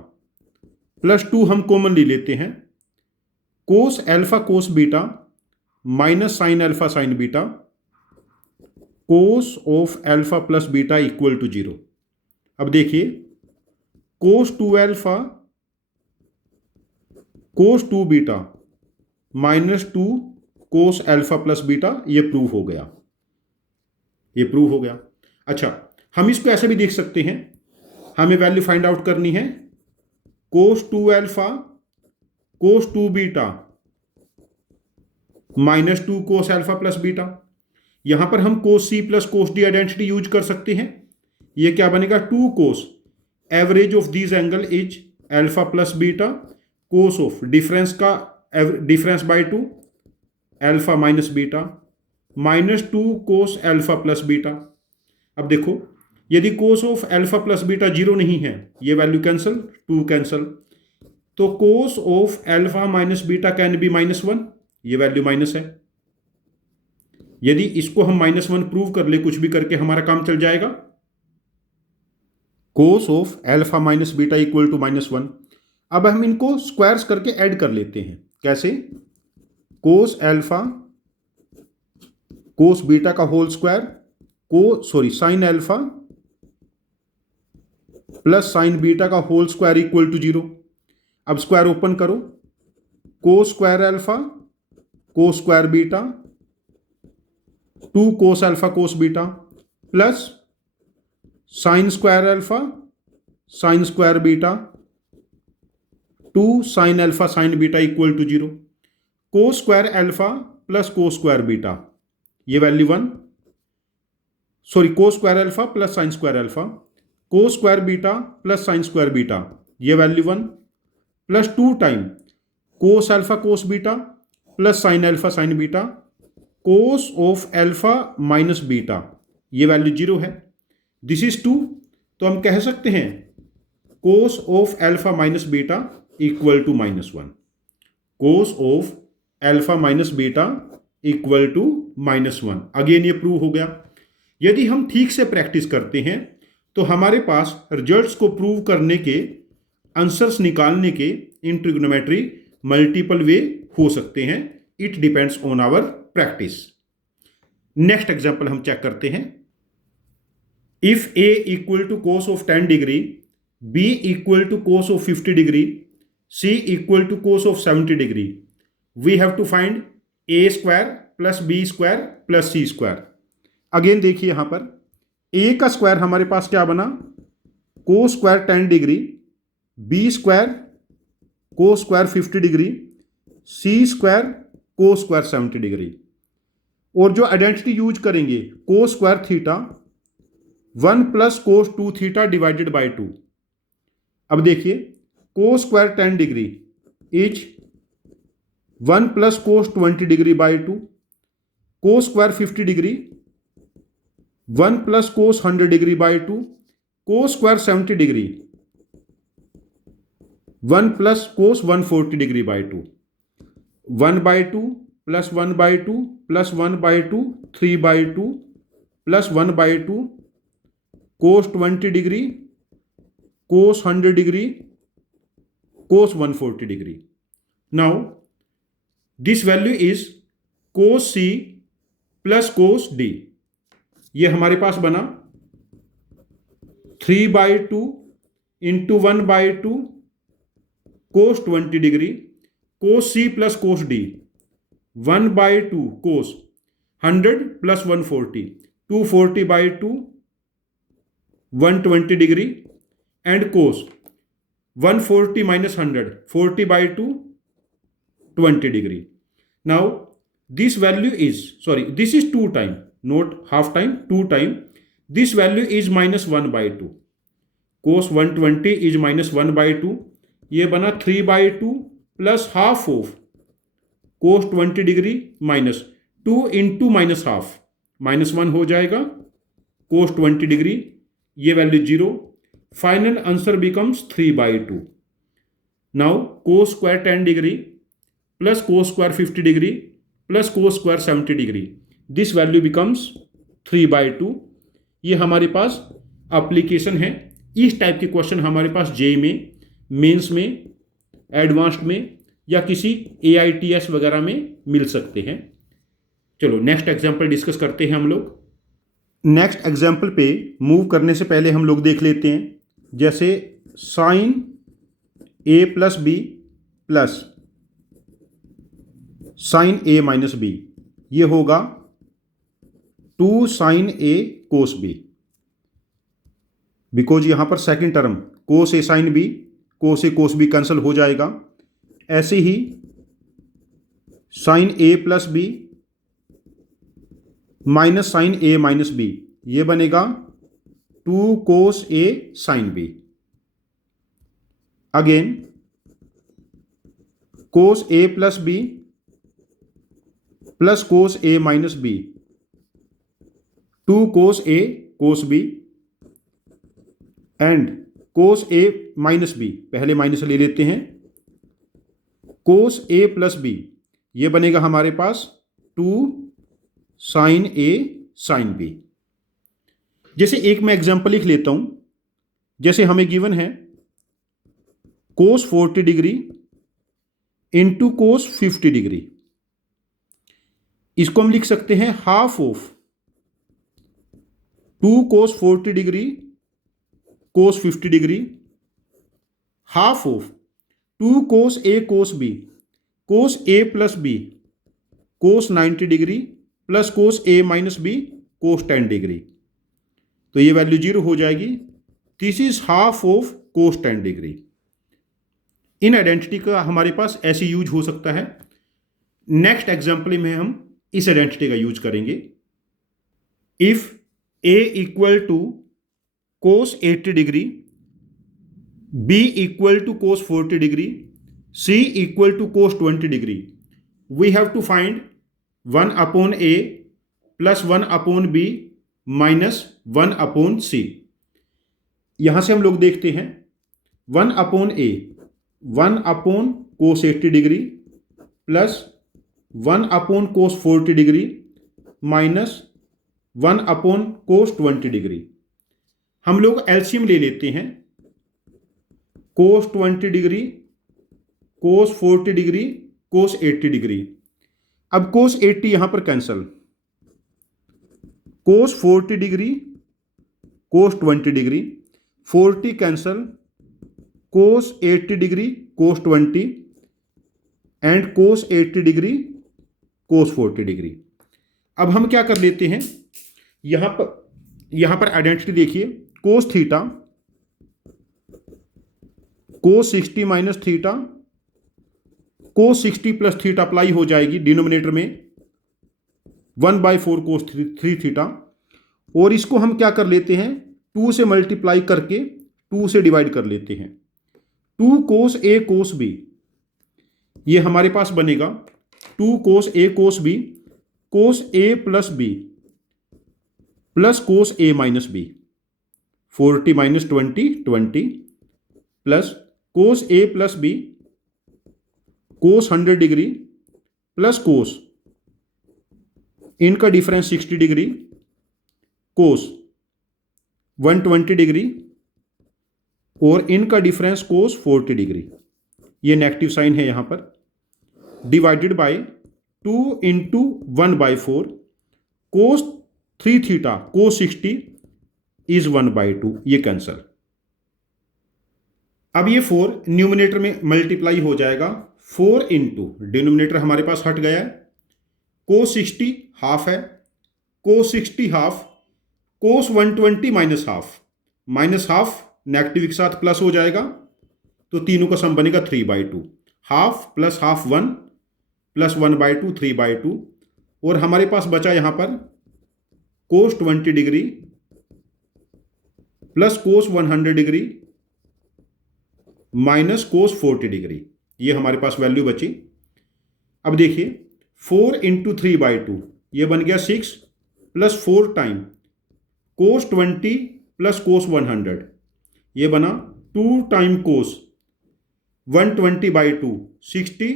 plus 2 हम common ले लेते हैं. कोस alpha cos beta minus sine alpha sine beta cos of alpha plus beta equal to 0. अब देखिए cos 2 alpha cos 2 beta minus 2 cos alpha plus beta ये prove हो गया. अच्छा हम इसको ऐसे भी देख सकते हैं. हमें वैल्यू फाइंड आउट करनी है cos 2 alpha cos 2 beta minus 2 cos alpha plus beta. यहां पर हम cos C plus cos D identity use कर सकते हैं. ये क्या बनेगा 2 cos average of this angle is alpha plus beta cos of difference by 2 alpha minus beta -2 cos alpha plus beta. अब देखो, यदि cos of alpha plus beta 0 नहीं है, ये वैल्यू कैंसिल, 2 कैंसिल, तो कोस of alpha minus beta can be -1, ये value minus है। यदि इसको हम -1 प्रूव कर ले, कुछ भी करके हमारा काम चल जाएगा। Cos of alpha minus beta equal to -1। अब हम इनको स्क्वायर्स करके ऐड कर लेते हैं। कैसे? कोस अल्फा कोस बीटा का whole square sine alpha plus sine beta का होल स्क्वायर इक्वल टू 0। अब स्क्वायर ओपन करो, cos square alpha cos square beta 2 cos alpha cos beta plus sine square alpha sine square beta 2 sine alpha sine beta equal to 0। Cos square alpha plus cos square beta, ये value 1, cos square alpha plus sine square alpha, cos square beta plus sine square beta, ये value 1, plus 2 time cos alpha cos beta plus sine alpha sine beta cos of alpha minus beta, ये value 0 है। This is 2, तो हम कह सकते हैं cos of alpha minus beta equal to -1। Cos of alpha minus beta equal to -1। Again ये prove हो गया। यदि हम ठीक से प्रैक्टिस करते हैं तो हमारे पास रिजल्ट्स को प्रूव करने के, आंसर्स निकालने के इन ट्रिग्नोमेट्री मल्टीपल वे हो सकते हैं। It depends on our practice. Next example हम चेक करते हैं। If a equal to cos of 10 degree, b equal to cos of 50 degree, c equal to cos of 70 degree, we have to find a square plus b square plus c square. Again देखिए यहां पर a का square हमारे पास क्या बना, cos square 10 degree, b square cos square 50 degree, c square cos square 70 degree. और जो identity use करेंगे, कोस square theta 1 plus cos 2 theta divided by 2। अब देखिए, cos square 10 degree is 1 plus cos 20 degree by 2, cos square 50 degree 1 plus cos 100 degree by 2, cos square 70 degree 1 plus cos 140 degree by 2, 1 by 2 plus 1 by 2 plus 1 by 2 3 by 2 plus 1 by 2 cos 20 degree cos 100 degree cos 140 degree. Now this value is cos C plus cos D. ये हमारे पास बना 3 by 2 into 1 by 2 cos 20 degree cos C plus cos D, 1 by 2 cos 100 plus 140 240 by 2 120 degree and cos 140 minus 100 40 by 2 20 degree. Now this value is this is 2 time, not half time, 2 time. This value is -1 by 2, cos 120 is -1 by 2, ये बना 3 by 2 plus half of cos 20 degree minus 2 into minus half, -1 हो जाएगा कोस 20 degree, ये value 0। Final answer becomes 3 by 2। Now cos square 10 degree plus cos square 50 degree plus cos square 70 degree, this value becomes 3 by 2। ये हमारे पास application है। इस type के question हमारे पास JEE में, मेंस में, एडवांस्ड में या किसी AITS वगैरह में मिल सकते हैं। चलो नेक्स्ट एग्जाम्पल डिस्कस करते हैं हम लोग। नेक्स्ट एग्जाम्पल पे मूव करने से पहले हम लोग देख लेते हैं, जैसे sine A plus B plus sine A minus B, ये होगा 2 sine A cos B, because यहां पर second term cos A sine B cos A cos B cancel हो जाएगा। ऐसे ही sine A plus B minus sine A minus B, ये बनेगा 2 cos A sine B। Again cos A plus B plus cos A minus B, 2 cos A cos B and cos A minus B, पहले minus ले लेते हैं, कोस A plus B, ये बनेगा हमारे पास 2 sine A sine B. जैसे एक मैं एग्जांपल लिख लेता हूं, जैसे हमें गिवन है cos 40 degree into cos 50 degree, इसको हम लिख सकते हैं half of 2 cos 40 degree cos 50 degree, half of 2 cos A cos B cos A plus B cos 90 degree plus cos A minus B cos 10 degree. तो ये value 0 हो जाएगी। This is half of cos 10 degree. इन identity का हमारे पास ऐसे use हो सकता है। नेक्स्ट एग्जाम्पल में हम इस आइडेंटिटी का यूज करेंगे। If A equal to cos 80 degree, B equal to cos 40 degree, C equal to cos 20 degree, we have to find 1 upon A plus 1 upon B minus 1 upon C. यहां से हम लोग देखते हैं 1 upon A 1 upon cos 80 degree plus 1 upon cos 40 degree minus 1 upon cos 20 degree. हम लोग LCM ले लेते हैं, कोस 20 डिग्री कोस 40 डिग्री कोस 80 डिग्री। अब कोस 80 यहां पर cancel, cos 40 degree cos 20 degree, 40 cancel, cos 80 degree cos 20 and cos 80 degree cos 40 degree. अब हम क्या कर लेते हैं, यहां पर आइडेंटिटी देखिए, cos theta cos 60 minus theta cos 60 plus theta apply हो जाएगी डिनोमिनेटर में 1/4 कोस 3 थीटा, और इसको हम क्या कर लेते हैं 2 से मल्टीप्लाई करके 2 से डिवाइड कर लेते हैं। 2 कोस ए कोस बी, ये हमारे पास बनेगा 2 cos A cos B cos A plus B plus cos A minus B, 40 minus 20 20 plus cos A plus B cos 100 degree plus cos, इनका डिफरेंस 60 डिग्री कोस 120 डिग्री और इनका difference cos 40 degree, ये negative sign है यहां पर, divided by 2 into 1/4 cos 3 theta cos 60 is 1/2, ये cancel. अब ये 4 न्यूमिनेटर में मल्टीप्लाई हो जाएगा, 4 इंटू डिनोमिनेटर हमारे पास हट गया है, कोस 60 हाफ है, कोस 60 हाफ, कोस 120 माइनस हाफ नेगेटिव के साथ प्लस हो जाएगा, तो तीनों का सम बनेगा 3/2, हाफ प्लस हाफ 1 प्लस 1/2 3/2, और हमारे पास बचा यहां पर कोस 20 डिग्री प्लस कोस 100 डिग्री माइनस कोस 40 डिग्री, ये हमारे पास वैल्यू बची। अब देखिए 4 इंटू 3/2, ये बन गया 6 प्लस 4 टाइम कोस 20 प्लस कोस 100, ये बना 2 टाइम कोस 120/2 60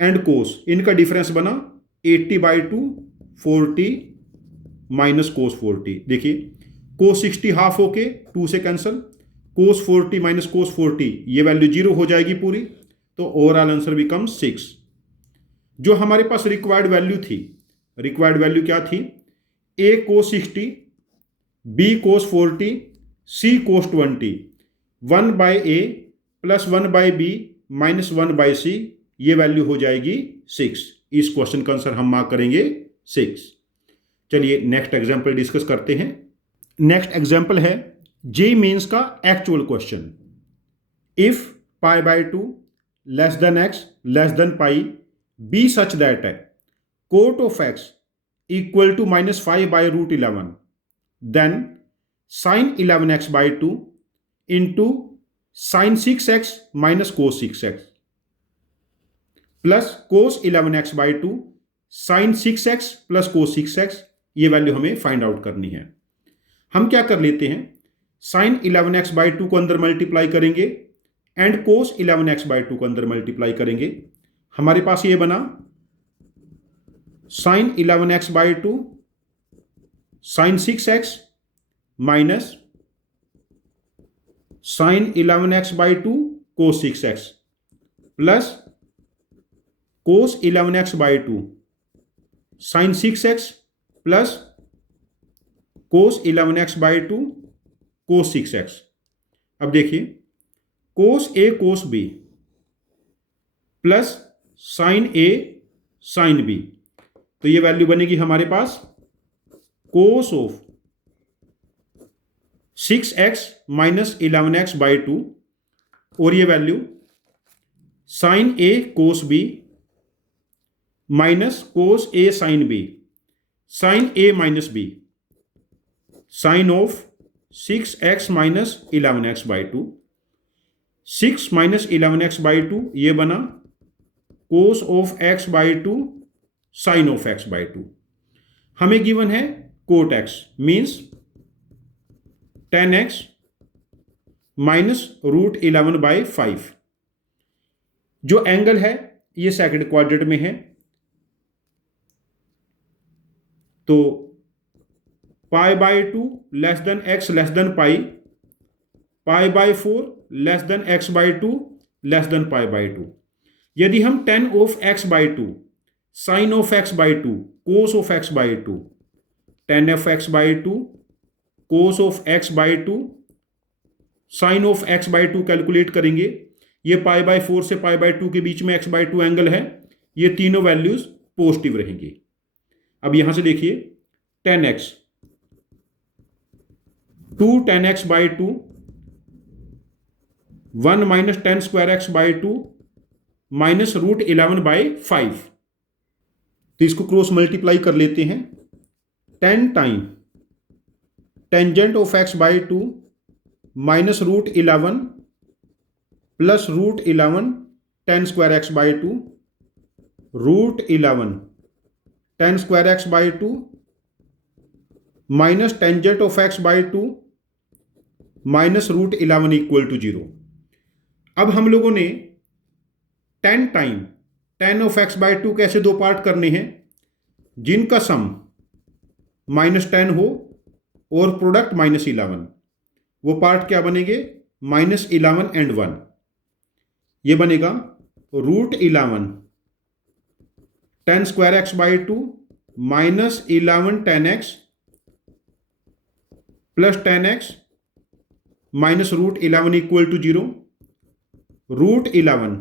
एंड कोस, इनका डिफरेंस बना 80/2 40 माइनस कोस 40। देखिए कोस 60 हाफ होके 2 से कैंसल, कोस 40 माइनस कोस 40, ये वैल्यू 0 हो जाएगी पूरी, तो ओवरऑल आंसर बिकम 6। जो हमारे पास रिक्वायर्ड वैल्यू थी, रिक्वायर्ड वैल्यू क्या थी, ए कोस 60 बी कोस 40 सी कोस 20, 1/a plus 1/b minus 1/c, ये वैल्यू हो जाएगी 6। इस क्वेश्चन का आंसर हम मार्क करेंगे 6। चलिए नेक्स्ट एग्जाम्पल डिस्कस करते हैं। नेक्स्ट एग्जाम्पल है जे मीन्स का actual question. If π/2 less than x less than pi be such that है cot of x equal to -5/√11, then sin 11x/2 into sin 6x minus cos 6x plus cos 11x/2 sin 6x plus cos 6x, ये value हमें find out करनी है। हम क्या कर लेते हैं, साइन 11x/2 को अंदर मल्टीप्लाई करेंगे एंड कोस 11x/2 को अंदर मल्टीप्लाई करेंगे। हमारे पास ये बना sine 11x/2 sine 6x minus sine 11x/2 cos 6x plus cos 11x/2 sine 6x plus cos 11x/2 cos 6x। अब देखिए cos A cos B plus sine A sine B, तो ये वैल्यू बनेगी हमारे पास कोस ऑफ 6x माइनस 11x/2 और ये value sine A cos B minus cos A sine B sine A minus B sine of 6x minus 11x/2। 6 minus 11x/2 ये बना कोस of x/2 sine of x/2। हमें given है cot x means 10x minus root 11/5। जो angle है ये second quadrant में है, तो π/2 less than x less than pi, π/4 less than x/2 less than π/2। यदि हम 10 of x/2 sine of x/2 cos of x/2 10 of x/2 cos of x/2 sine of x/2 calculate करेंगे, ये π/4 से π/2 के बीच में x/2 एंगल है, ये तीनों वैल्यूज पॉजिटिव रहेंगी। अब यहां से देखिए 10x 2 10x/2 1 minus 10 square x/2 minus root 11/5। तो इसको क्रॉस मल्टीप्लाई कर लेते हैं। 10 time tangent of x/2 minus root 11 plus root 11 10 square x/2 root 11 10 square x/2 minus tangent of x/2 minus root 11 equal to 0। अब हम लोगों ने 10 टाइम 10 ऑफ x/2 कैसे दो पार्ट करने हैं, जिनका सम -10 हो और प्रोडक्ट -11, वो पार्ट क्या बनेंगे -11 एंड 1। ये बनेगा root 11 10 square x/2 minus 11 10x plus 10x minus root 11 equal to 0। Root 11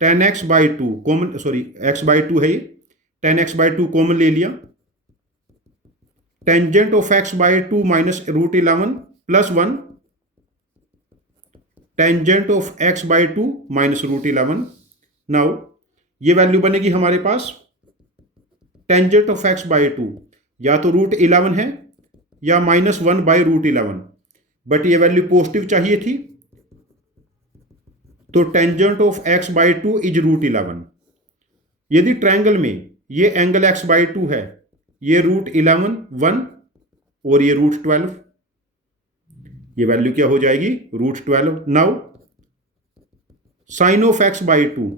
10x/2 common, sorry x/2 है ये, 10x/2 कॉमन ले लिया। Tangent of x/2 minus root 11 plus 1 tangent of x/2 minus root 11। Now ये value बनेगी हमारे पास tangent of x/2 या तो root 11 है या -1/√11, बट ये वैल्यू पॉजिटिव चाहिए थी, तो tangent of x/2 is root 11। यदि ट्रायंगल में ये एंगल x/2 है, ये रूट 11 1 और ये रूट 12, ये वैल्यू क्या हो जाएगी root 12। Now sine of x/2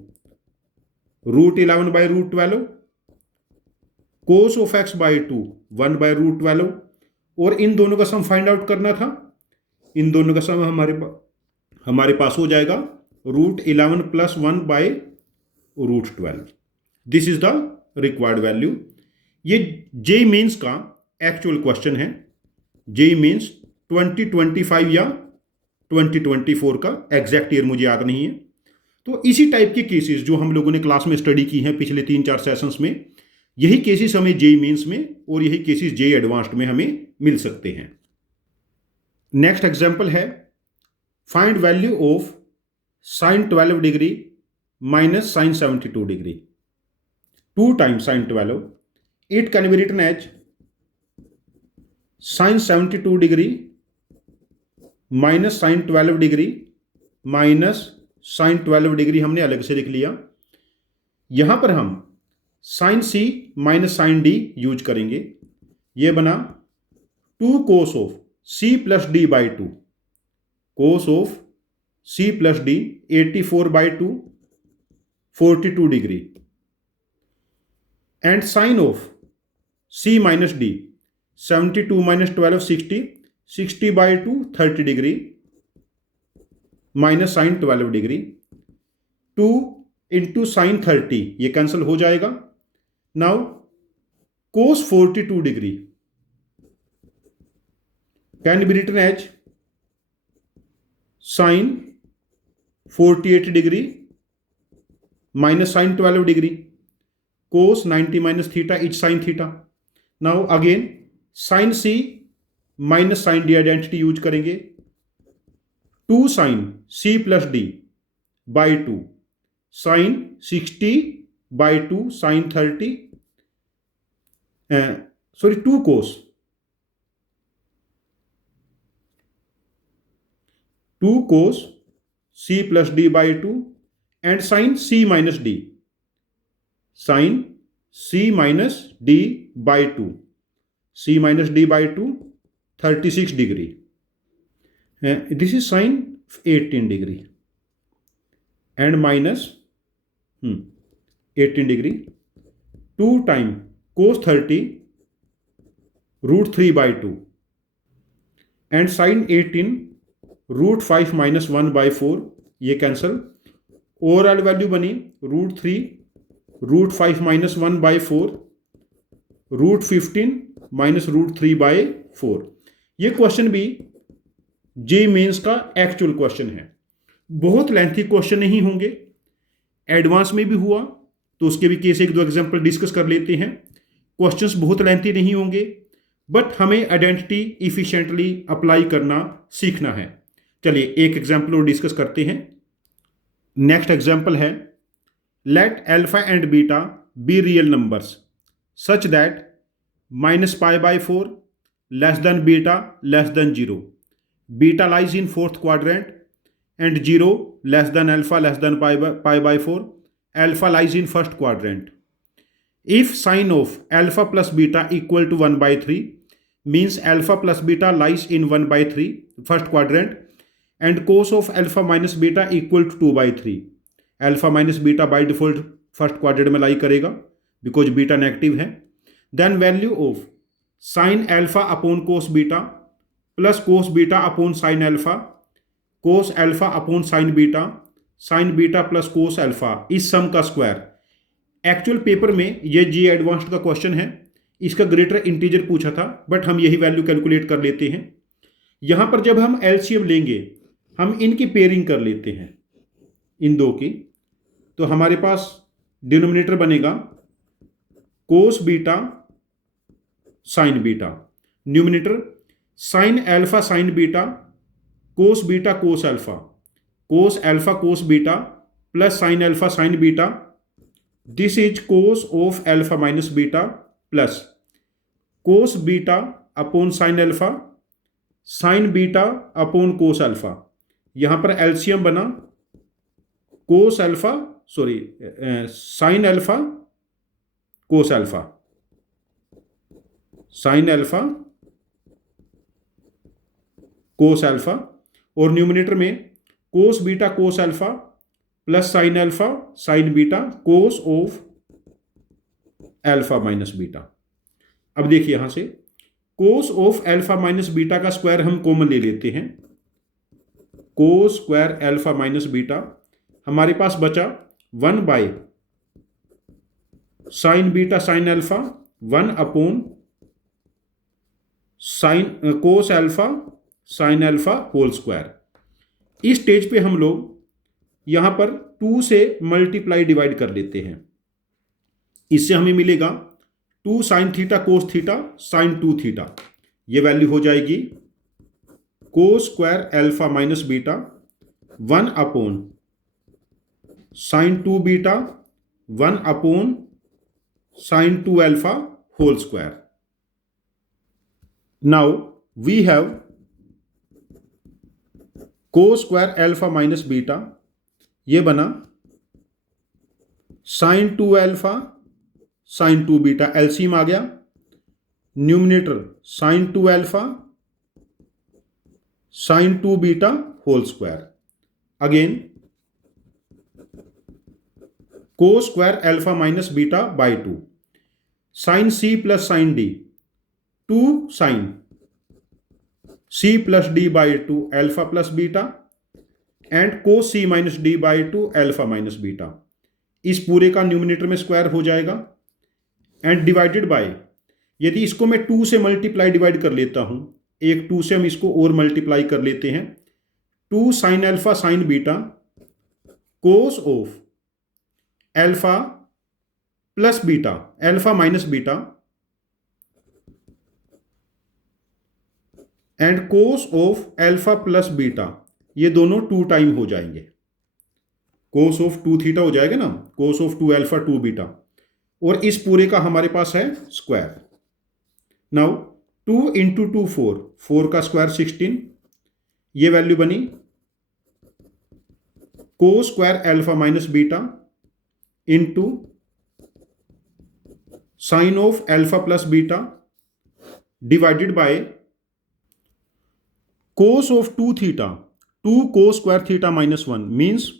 root 11/√12, cos of x/2 1/√12, और इन दोनों का सम फाइंड आउट करना था। इन दोनों का सम हमारे पास हो जाएगा root 11 plus 1/√12। This is the required value. ये जेईई मेंस का एक्चुअल क्वेश्चन है, जेईई मेंस 2025 या 2024 का, एग्जैक्ट ईयर मुझे याद नहीं है। तो इसी टाइप के केसेस जो हम लोगों ने क्लास में स्टडी की हैं पिछले 3-4 सेशंस में, यही केसेस हमें जेईई मेंस में और यही केसेस जेईई एडवांस्ड में हमें मिल सकते हैं। नेक्स्ट एग्जांपल है find value of sine 12 degree minus sine 72 degree. 2 times sine 12 it can be written as sine 72 degree minus sine 12 degree minus sine 12 degree हमने अलग से लिख लिया। यहां पर हम sine C minus sine D use करेंगे। यह बना 2 cos of c plus d by 2, cos of c plus d 84 by 2 42 degree, and sin of c minus d 72 minus 12 60 by 2 30 degree minus sin 12 degree, 2 into sin 30 ये cancel हो जाएगा. Now cos 42 degree can be written as sin 48 degree minus sin 12 degree. Cos 90 minus theta is sin theta. Now again sin c minus sin d identity use करेंगे. 2 sin c plus d by 2 sin 60 by 2 sin 30 2 cos 2 cos c plus d by 2 and sin c minus d sin c minus d by 2 c minus d by 2 36 degree. This is sin 18 degree and minus 18 degree. 2 times cos 30 root 3 by 2 and sin 18 root 5 minus 1 by 4 ये cancel. Overall value बनी root 3 root 5 minus 1 by 4 root 15 minus root 3 by 4. ये question भी JEE mains का actual question है. बहुत lengthy question नहीं होंगे. Advance में भी हुआ तो उसके भी केस 1-2 एग्जांपल डिस्कस कर लेते हैं. क्वेश्चंस बहुत लेंथी नहीं होंगे, बट हमें आइडेंटिटी इफिशिएंटली अप्लाई करना सीखना है. चलिए एक एग्जांपल और डिस्कस करते हैं. नेक्स्ट एग्जांपल है, let alpha and beta be real numbers such that minus pi by 4 less than beta less than 0. Beta lies in fourth quadrant and 0 less than alpha less than pi by 4. Alpha lies in first quadrant. If sin of alpha plus beta equal to 1 by 3 means alpha plus beta lies in 1 by 3 first quadrant and cos of alpha minus beta equal to 2 by 3. Alpha minus beta by default first quadrant में लाई करेगा because beta negative है. Then value of sin alpha upon cos beta plus cos beta upon sin alpha cos alpha upon sine beta plus cos alpha इस सम का square. Actual paper में ये जी advanced का question है. इसका ग्रेटर इंटीजर पूछा था, बट हम यही वैल्यू कैलकुलेट कर लेते हैं. यहां पर जब हम एलसीएम लेंगे हम इनकी पेयरिंग कर लेते हैं इन दो की. तो हमारे पास डिनोमिनेटर बनेगा cos beta sine beta, numerator sign alpha sine beta cos beta cos alpha cos beta plus sine alpha sine beta. This is cos of alpha minus beta plus cos beta upon sine alpha sine beta upon cos alpha. यहां पर LCM बना कोस alpha sine alpha cos alpha sine alpha cos alpha और numerator में cos beta cos alpha plus sine alpha sine beta cos of alpha minus beta. अब देखिए यहां से cos of alpha minus beta का स्क्वायर हम common ले लेते हैं. Cos square alpha minus beta हमारे पास बचा 1 by sine beta sine alpha 1 upon sine cos alpha sine alpha whole square. इस स्टेज पे हम लोग यहां पर 2 से मल्टीप्लाई डिवाइड कर लेते हैं. इससे हमें मिलेगा 2 sine theta cos theta sine 2 theta. ये वैल्यू हो जाएगी cos square alpha minus beta 1 upon sine 2 beta 1 upon sine 2 alpha whole square. Now we have cos square alpha minus beta, ये बना sine 2 alpha sine 2 beta, LCM आ गया numerator sine 2 alpha sine 2 beta whole square, again cos square alpha minus beta by 2, sine C plus sine D 2 sine C plus D by 2 alpha plus beta and cos C minus D by 2 alpha minus beta. इस पूरे का numerator में square हो जाएगा and divided by, यदि इसको मैं 2 से मल्टीप्लाई डिवाइड कर लेता हूं, एक 2 से हम इसको और मल्टीप्लाई कर लेते हैं, 2 sine alpha sine beta cos of alpha plus beta alpha minus beta and cos of alpha plus beta, ये दोनों 2 टाइम हो जाएंगे, कोस ऑफ 2 थीटा हो जाएगा ना, कोस ऑफ 2 अल्फा 2 बीटा, और इस पूरे का हमारे पास है स्क्वायर। नाउ 2 इंटू 2 4, 4 का स्क्वायर 16, ये वैल्यू बनी कोस square alpha minus beta into sine of alpha plus beta divided by cos of 2 theta 2 cos square theta minus 1 means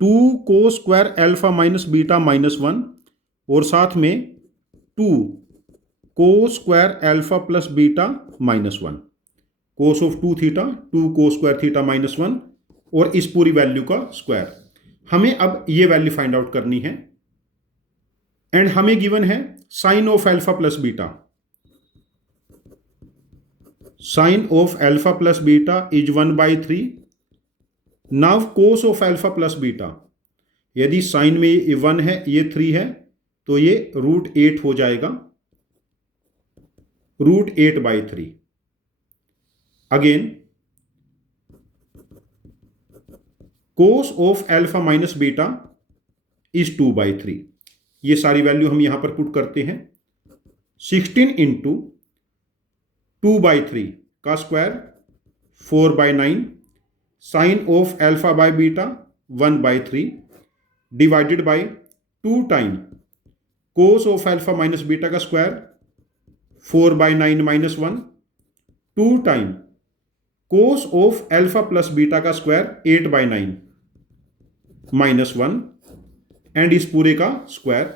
2 cos square alpha minus beta minus 1, और साथ में 2 कोस square alpha plus beta minus 1, cos of 2 theta 2 cos square theta minus 1 और इस पूरी value का square. हमें अब ये वैल्यू फाइंड आउट करनी है एंड हमें गिवन है sine of alpha plus beta, sine of alpha plus beta is 1/3। Now cos of alpha plus beta, यदि साइन में ये 1 है ये 3 है तो ये √8 हो जाएगा, √8/3। Again cos of alpha minus beta is 2/3। ये सारी वैल्यू हम यहां पर पुट करते हैं, 16 इंटू 2/3 का square 4/9 sine of alpha by beta 1/3 divided by 2 time cos of alpha minus beta का square 4/9 minus 1, 2 time cos of alpha plus beta का स्क्वायर 8/9 माइनस 1 एंड इस पूरे का square.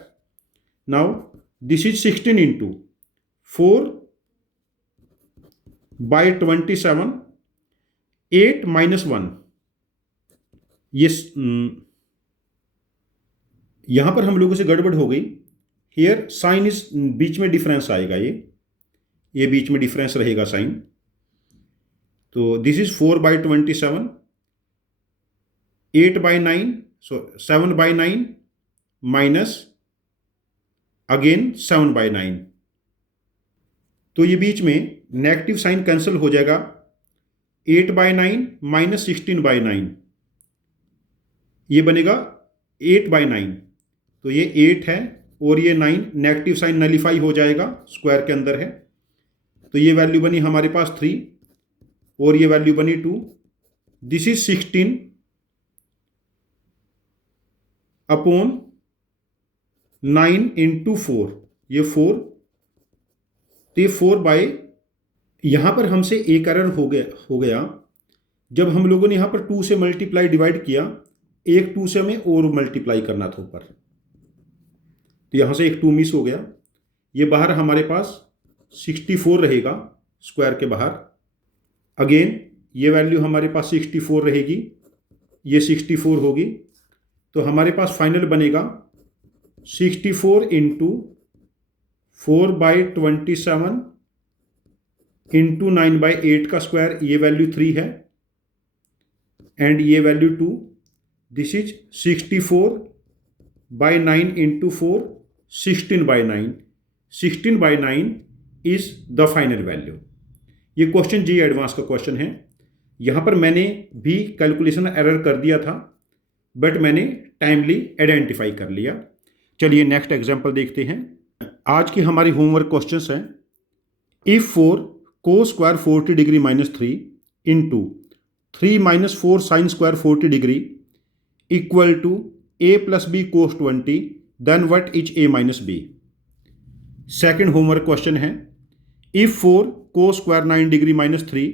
Now this is 16 into 4/27 8 minus 1। ये यहां पर हम लोगों से गड़बड़ हो गई, हियर साइन इज बीच में डिफरेंस आएगा, ये बीच में डिफरेंस रहेगा साइन, तो this is 4/27 8/9 so 7/9 minus again 7/9, तो ये बीच में नेगेटिव साइन कैंसिल हो जाएगा, 8/9 माइनस 16/9 ये बनेगा 8/9, तो ये 8 है और ये 9, नेगेटिव साइन नलीफाई हो जाएगा, स्क्वायर के अंदर है, तो ये वैल्यू बनी हमारे पास 3 और ये वैल्यू बनी 2। दिस इज 16 अपॉन 9 इंटू 4, ये 4, तो ये 4 यहां पर हमसे एक एरर हो गया जब हम लोगों ने यहां पर 2 से मल्टीप्लाई डिवाइड किया, एक 2 से हमें और मल्टीप्लाई करना था ऊपर, तो यहां से एक 2 मिस हो गया, ये बाहर हमारे पास 64 रहेगा स्क्वायर के बाहर। अगेन ये वैल्यू हमारे पास 64 रहेगी, ये 64 होगी, तो हमारे पास फाइनल बनेगा 64 इंटू 4/27 इंटू 9/8 का स्क्वायर, ये वैल्यू 3 है एंड ये value 2, this is 64/9 into 4 16/9, 16/9 is the final value. ये क्वेश्चन जी एडवांस का क्वेश्चन है, यहाँ पर मैंने भी कैलकुलेशन एरर कर दिया था बट मैंने टाइमली आइडेंटिफाई कर लिया। चलिए नेक्स्ट एग्जांपल देखते हैं। आज की हमारी होमवर्क क्वेश्चंस हैं, if 4 cos square 40 degree minus 3 into 3 minus 4 sine square 40 degree equal to a plus B cos 20 then what is a minus B. Second homework question है, if 4 cos square 9 degree minus 3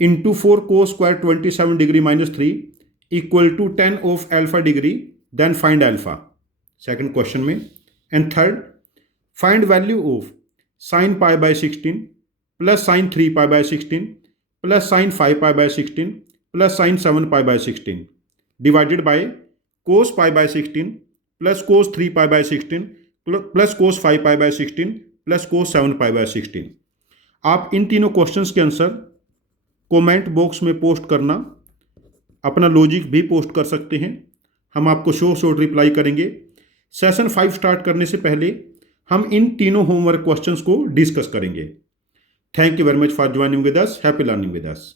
into 4 cos square 27 degree minus 3 equal to 10 of alpha degree, then find alpha. Second question में। And third, find value of sine pi by 16 plus sign 3 pi by 16 plus sign 5 pi by 16 plus sign 7 pi by 16 divided by cos pi by 16 plus cos 3 pi by 16 plus cos 5 pi by 16 plus cos 7 pi by 16। आप इन तीनों questions के answer comment box में post करना, अपना logic भी post कर सकते हैं, हम आपको शॉर्ट रिप्लाई करेंगे। सेशन 5 स्टार्ट करने से पहले हम इन तीनों होमवर्क क्वेश्चंस को डिस्कस करेंगे। Thank you very much for joining with us. Happy learning with us.